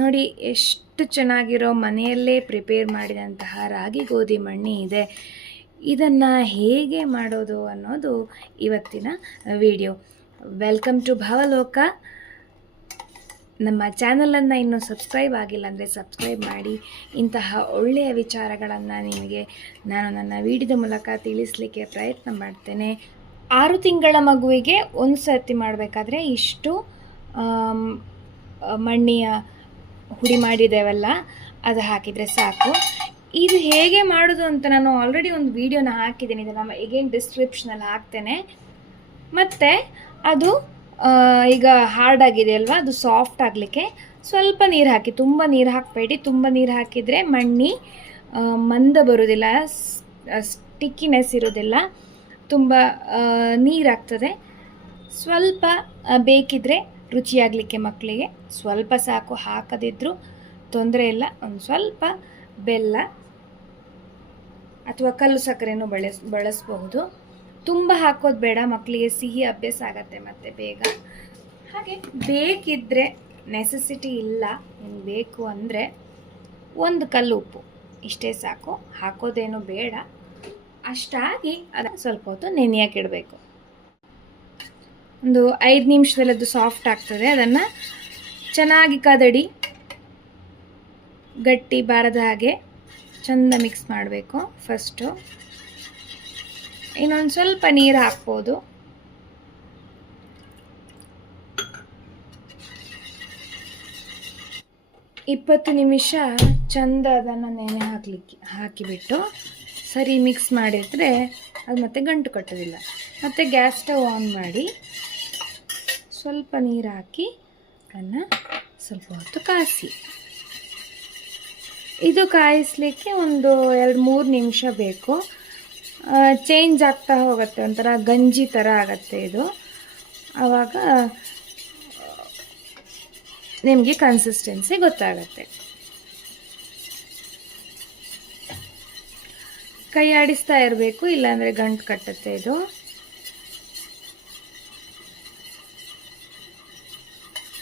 ನೋಡಿ, ಎಷ್ಟು ಚೆನ್ನಾಗಿರೋ ಮನೆಯಲ್ಲೇ ಪ್ರಿಪೇರ್ ಮಾಡಿದಂತಹ ರಾಗಿ ಗೋಧಿ ಮಣ್ಣಿ ಇದೆ. ಇದನ್ನು ಹೇಗೆ ಮಾಡೋದು ಅನ್ನೋದು ಇವತ್ತಿನ ವಿಡಿಯೋ ವೆಲ್ಕಮ್ ಟು ಭಾವಲೋಕ. ನಮ್ಮ ಚಾನಲನ್ನು ಇನ್ನೂ ಸಬ್ಸ್ಕ್ರೈಬ್ ಆಗಿಲ್ಲ ಅಂದರೆ ಸಬ್ಸ್ಕ್ರೈಬ್ ಮಾಡಿ. ಇಂತಹ ಒಳ್ಳೆಯ ವಿಚಾರಗಳನ್ನು ನಿಮಗೆ ನಾನು ನನ್ನ ವಿಡಿಯೋದ ಮೂಲಕ ತಿಳಿಸಲಿಕ್ಕೆ ಪ್ರಯತ್ನ ಮಾಡ್ತೇನೆ. ಆರು ತಿಂಗಳ ಮಗುವಿಗೆ ಒಂದು ಸರ್ತಿ ಮಾಡಬೇಕಾದ್ರೆ ಇಷ್ಟು ಮಣ್ಣಿಯ ಹುಡಿ ಮಾಡಿದ್ದೇವಲ್ಲ ಅದು ಹಾಕಿದರೆ ಸಾಕು. ಇದು ಹೇಗೆ ಮಾಡೋದು ಅಂತ ನಾನು ಆಲ್ರೆಡಿ ಒಂದು ವಿಡಿಯೋನ ಹಾಕಿದ್ದೀನಿ. ನಾನು ಎಗೇನ್ ಡಿಸ್ಕ್ರಿಪ್ಷನಲ್ಲಿ ಹಾಕ್ತೇನೆ. ಮತ್ತು ಅದು ಈಗ ಹಾರ್ಡ್ ಆಗಿದೆ ಅಲ್ವಾ? ಅದು ಸಾಫ್ಟ್ ಆಗಲಿಕ್ಕೆ ಸ್ವಲ್ಪ ನೀರು ಹಾಕಿ, ತುಂಬ ನೀರು ಹಾಕಬೇಡಿ. ತುಂಬ ನೀರು ಹಾಕಿದರೆ ಮಣ್ಣಿ ಮಂದ ಬರೋದಿಲ್ಲ ಸ್ಟಿಕ್ಕಿನೆಸ್ ಇರೋದಿಲ್ಲ. ತುಂಬ ನೀರಾಗ್ತದೆ ಸ್ವಲ್ಪ ಬೇಕಿದ್ರೆ ರುಚಿಯಾಗಲಿಕ್ಕೆ ಮಕ್ಕಳಿಗೆ ಸ್ವಲ್ಪ ಸಾಕು ಹಾಕದಿದ್ದರೂ ತೊಂದರೆ ಇಲ್ಲ. ಒಂದು ಸ್ವಲ್ಪ ಬೆಲ್ಲ ಅಥವಾ ಕಲ್ಲು ಸಕ್ಕರೆನೂ ಬಳಸ್ ಬಳಸಬಹುದು. ತುಂಬ ಹಾಕೋದು ಬೇಡ, ಮಕ್ಕಳಿಗೆ ಸಿಹಿ ಅಭ್ಯಾಸ ಆಗತ್ತೆ ಮತ್ತೆ ಬೇಗ. ಹಾಗೆ ಬೇಕಿದ್ದರೆ ನೆಸೆಸಿಟಿ ಇಲ್ಲ ನಿಮ್ಗೆ ಬೇಕು ಅಂದರೆ ಒಂದು ಕಲ್ಲು ಉಪ್ಪು. ಇಷ್ಟೇ ಸಾಕು, ಹಾಕೋದೇನು ಬೇಡ. ಅಷ್ಟಾಗಿ ಅದನ್ನು ಸ್ವಲ್ಪ ಹೊತ್ತು ನೆನೆಯಕ್ಕೆ ಇಡಬೇಕು. ಒಂದು ಐದು ನಿಮಿಷದಲ್ಲಿ ಅದು ಸಾಫ್ಟ್ ಆಗ್ತದೆ. ಅದನ್ನು ಚೆನ್ನಾಗಿ ಕದಡಿ, ಗಟ್ಟಿ ಬಾರದ ಹಾಗೆ ಚಂದ ಮಿಕ್ಸ್ ಮಾಡಬೇಕು ಫಸ್ಟು ಇನ್ನೊಂದು ಸ್ವಲ್ಪ ನೀರು ಹಾಕ್ಬೋದು. ಇಪ್ಪತ್ತು ನಿಮಿಷ ಚಂದ ಅದನ್ನು ನೆನೆ ಹಾಕ್ಲಿಕ್ಕೆ, ಹಾಕಿಬಿಟ್ಟು ಸರಿ ಮಿಕ್ಸ್ ಮಾಡಿದರೆ ಅದು ಮತ್ತೆ ಗಂಟು ಕಟ್ಟೋದಿಲ್ಲ. ಮತ್ತು ಗ್ಯಾಸ್ ಸ್ಟವ್ ಆನ್ ಮಾಡಿ ಸ್ವಲ್ಪ ನೀರು ಹಾಕಿ ಅದನ್ನು ಸ್ವಲ್ಪ ಹೊತ್ತು ಕಾಯಿಸಿ. ಇದು ಕಾಯಿಸ್ಲಿಕ್ಕೆ ಒಂದು ಎರಡು ಮೂರು ನಿಮಿಷ ಬೇಕು. ಚೇಂಜ್ ಆಗ್ತಾ ಹೋಗುತ್ತೆ, ಒಂಥರ ಗಂಜಿ ಥರ ಆಗತ್ತೆ ಇದು. ಆವಾಗ ನಿಮಗೆ ಕನ್ಸಿಸ್ಟೆನ್ಸಿ ಗೊತ್ತಾಗತ್ತೆ. ಕೈ ಆಡಿಸ್ತಾ ಇರಬೇಕು, ಇಲ್ಲಾಂದರೆ ಗಂಟು ಕಟ್ಟುತ್ತೆ ಇದು.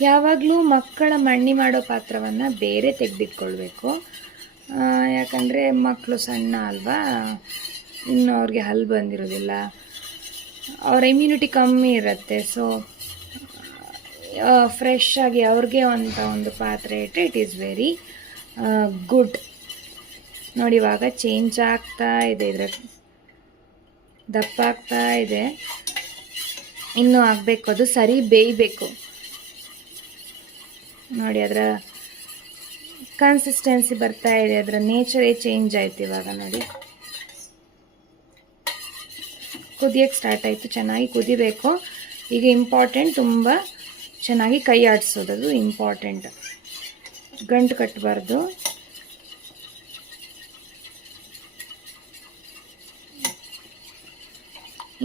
ಯಾವಾಗಲೂ ಮಕ್ಕಳ ಮಣ್ಣಿ ಮಾಡೋ ಪಾತ್ರವನ್ನು ಬೇರೆ ತೆಗೆದಿಟ್ಕೊಳ್ಬೇಕು. ಯಾಕಂದರೆ ಮಕ್ಕಳು ಸಣ್ಣ ಅಲ್ವಾ? ಇನ್ನು ಅವ್ರಿಗೆ ಹಲ್ಲು ಬಂದಿರೋದಿಲ್ಲ. ಅವ್ರ ಇಮ್ಯುನಿಟಿ ಕಮ್ಮಿ ಇರುತ್ತೆ. ಸೊ ಫ್ರೆಶ್ ಆಗಿ ಅವ್ರಿಗೆ ಅಂತ ಒಂದು ಪಾತ್ರೆ ಇಟ್ಟರೆ ಇಟ್ ಈಸ್ ವೆರಿ ಗುಡ್ ನೋಡಿ, ಇವಾಗ ಚೇಂಜ್ ಆಗ್ತಾ ಇದೆ ಇದರ. ದಪ್ಪ ಆಗ್ತಾ ಇದೆ. ಇನ್ನೂ ಆಗಬೇಕು. ಅದು ಸರಿ ಬೇಯಬೇಕು. ನೋಡಿ, ಅದರ ಕನ್ಸಿಸ್ಟೆನ್ಸಿ ಬರ್ತಾ ಇದೆ, ಅದರ ನೇಚರೇ ಚೇಂಜ್ ಆಯ್ತು ಇವಾಗ ನೋಡಿ. ಕುದಿಯೋಕ್ಕೆ ಸ್ಟಾರ್ಟ್ ಆಯಿತು, ಚೆನ್ನಾಗಿ ಕುದಿಬೇಕು. ಈಗ ಇಂಪಾರ್ಟೆಂಟ್ ತುಂಬ ಚೆನ್ನಾಗಿ ಕೈ ಆಡಿಸೋದು, ಅದು ಇಂಪಾರ್ಟೆಂಟ್ ಗಂಟು ಕಟ್ಟಬಾರ್ದು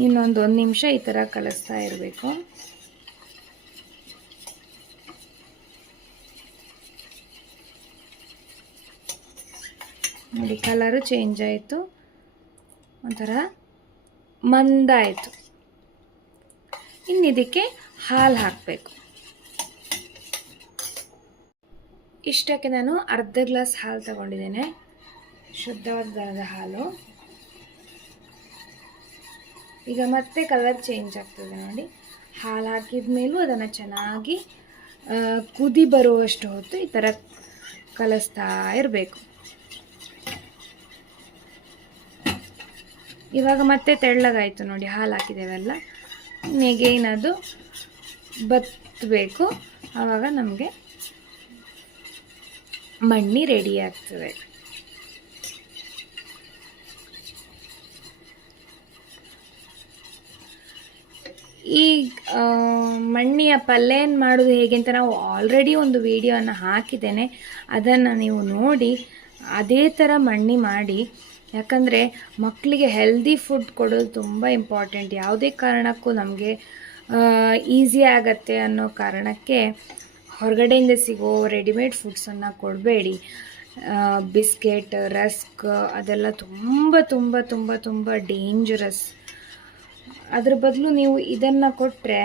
ಇನ್ನೊಂದು ಒಂದು ನಿಮಿಷ ಈ ಥರ ಕಲಿಸ್ತಾ ಇರಬೇಕು. ನೋಡಿ ಕಲರು ಚೇಂಜ್ ಆಯಿತು. ಒಂಥರ ಮಂದಾಯಿತು ಇನ್ನು ಇದಕ್ಕೆ ಹಾಲು ಹಾಕಬೇಕು. ಇಷ್ಟಕ್ಕೆ ನಾನು ಅರ್ಧ ಗ್ಲಾಸ್ ಹಾಲು ತಗೊಂಡಿದ್ದೇನೆ. ಶುದ್ಧವಾದ ದನದ ಹಾಲು. ಈಗ ಮತ್ತೆ ಕಲರ್ ಚೇಂಜ್ ಆಗ್ತದೆ ನೋಡಿ. ಹಾಲು ಹಾಕಿದ ಮೇಲೂ ಅದನ್ನು ಚೆನ್ನಾಗಿ ಕುದಿ ಬರುವಷ್ಟು ಹೊತ್ತು ಈ ಥರ ಕಲಿಸ್ತಾ ಇರಬೇಕು. ಇವಾಗ ಮತ್ತೆ ತೆಳ್ಳಗಾಯಿತು ನೋಡಿ, ಹಾಲು ಹಾಕಿದ್ದೇವೆಲ್ಲ. ನೆಗೇನ್ ಅದು ಬತ್ತಬೇಕು ಆವಾಗ ನಮಗೆ ಮಣ್ಣಿ ರೆಡಿ ಆಗ್ತದೆ. ಈ ಮಣ್ಣಿಯ ಪಲ್ಯನ ಮಾಡೋದು ಹೇಗೆ ಅಂತ ನಾವು ಆಲ್ರೆಡಿ ಒಂದು ವಿಡಿಯೋನ ಹಾಕಿದ್ದೇನೆ. ಅದನ್ನು ನೀವು ನೋಡಿ, ಅದೇ ಥರ ಮಣ್ಣಿ ಮಾಡಿ ಯಾಕಂದರೆ ಮಕ್ಕಳಿಗೆ ಹೆಲ್ದಿ ಫುಡ್ ಕೊಡೋದು ತುಂಬ ಇಂಪಾರ್ಟೆಂಟ್ ಯಾವುದೇ ಕಾರಣಕ್ಕೂ ನಮಗೆ ಈಸಿ ಆಗತ್ತೆ ಅನ್ನೋ ಕಾರಣಕ್ಕೆ ಹೊರಗಡೆಯಿಂದ ಸಿಗೋ ರೆಡಿಮೇಡ್ ಫುಡ್ಸನ್ನು ಕೊಡಬೇಡಿ. ಬಿಸ್ಕೆಟ್ ರಸ್ಕ್ ಅದೆಲ್ಲ ತುಂಬ ತುಂಬ ತುಂಬ ತುಂಬ ಡೇಂಜರಸ್ ಅದ್ರ ಬದಲು ನೀವು ಇದನ್ನು ಕೊಟ್ಟರೆ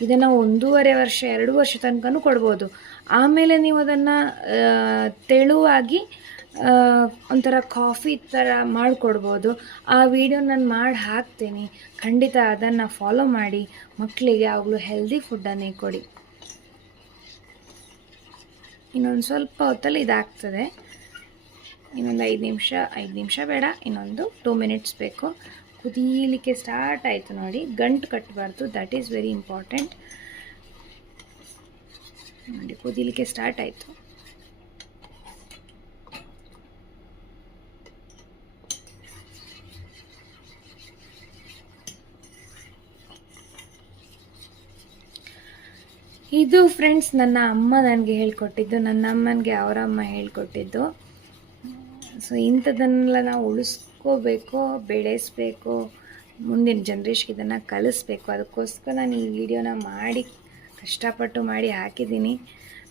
ಇದನ್ನು ಒಂದೂವರೆ ವರ್ಷ, ಎರಡು ವರ್ಷ ತನಕನೂ ಕೊಡ್ಬೋದು. ಆಮೇಲೆ ನೀವು ಅದನ್ನು ತೆಳುವಾಗಿ ಒಂಥರ ಕಾಫಿ ಥರ ಮಾಡಿಕೊಡ್ಬೋದು. ಆ ವಿಡಿಯೋ ನಾನು ಮಾಡಿ ಹಾಕ್ತೀನಿ. ಖಂಡಿತ ಅದನ್ನು ಫಾಲೋ ಮಾಡಿ. ಮಕ್ಕಳಿಗೆ ಯಾವಾಗಲೂ ಹೆಲ್ದಿ ಫುಡ್ಡನ್ನೇ ಕೊಡಿ. ಇನ್ನೊಂದು ಸ್ವಲ್ಪ ಹೊತ್ತಲ್ಲಿ ಇದಾಗ್ತದೆ. ಇನ್ನೊಂದು ಐದು ನಿಮಿಷ ಐದು ನಿಮಿಷ ಬೇಡ, ಇನ್ನೊಂದು ಟೂ ಮಿನಿಟ್ಸ್ ಬೇಕು. ಕುದೀಲಿಕ್ಕೆ ಸ್ಟಾರ್ಟ್ ಆಯಿತು ನೋಡಿ. ಗಂಟು ಕಟ್ಟಬಾರ್ದು ದಟ್ ಈಸ್ ವೆರಿ ಇಂಪಾರ್ಟೆಂಟ್ ನೋಡಿ, ಕುದೀಲಿಕ್ಕೆ ಸ್ಟಾರ್ಟ್ ಆಯಿತು. ಇದು ಫ್ರೆಂಡ್ಸ್ ನನ್ನ ಅಮ್ಮ ನನಗೆ ಹೇಳ್ಕೊಟ್ಟಿದ್ದು. ನನ್ನ ಅಮ್ಮನಿಗೆ ಅವರ ಅಮ್ಮ ಹೇಳ್ಕೊಟ್ಟಿದ್ದು. ಸೊ ಇಂಥದನ್ನೆಲ್ಲ ನಾವು ಉಳಿಸ್ಕೋಬೇಕು, ಬೆಳೆಸಬೇಕು, ಮುಂದಿನ ಜನ್ರೇಷ್ಗೆ ಇದನ್ನು ಕಲಿಸ್ಬೇಕು. ಅದಕ್ಕೋಸ್ಕರ ನಾನು ಈ ವಿಡಿಯೋನ ಮಾಡಿ, ಕಷ್ಟಪಟ್ಟು ಮಾಡಿ ಹಾಕಿದ್ದೀನಿ.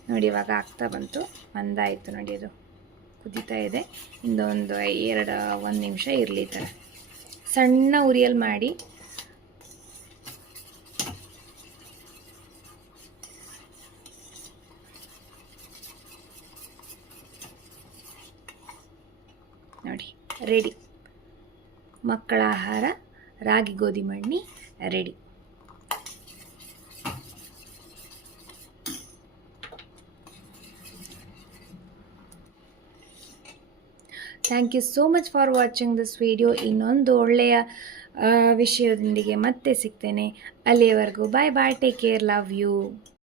ನೋಡಿ, ಇವಾಗ ಆಗ್ತಾ ಬಂತು. ಬಂದಾಯಿತು ನೋಡಿ, ಅದು ಕುದೀತಾ ಇದೆ. ಇನ್ನೊಂದು ಎರಡು, ಒಂದು ನಿಮಿಷ ಇರಲಿ ಥರ. ಸಣ್ಣ ಉರಿಯಲ್ಲಿ ಮಾಡಿ. ನೋಡಿ ರೆಡಿ ಮಕ್ಕಳ ಆಹಾರ, ರಾಗಿ, ಗೋಧಿ, ಮಣ್ಣಿ ready thank you so much for watching this video ಇನ್ನೊಂದು ಒಳ್ಳೆಯ ವಿಷಯದೊಂದಿಗೆ ಮತ್ತೆ ಸಿಗ್ತೇನೆ. ಅಲ್ಲಿಯವರೆಗೂ bye bye take care love you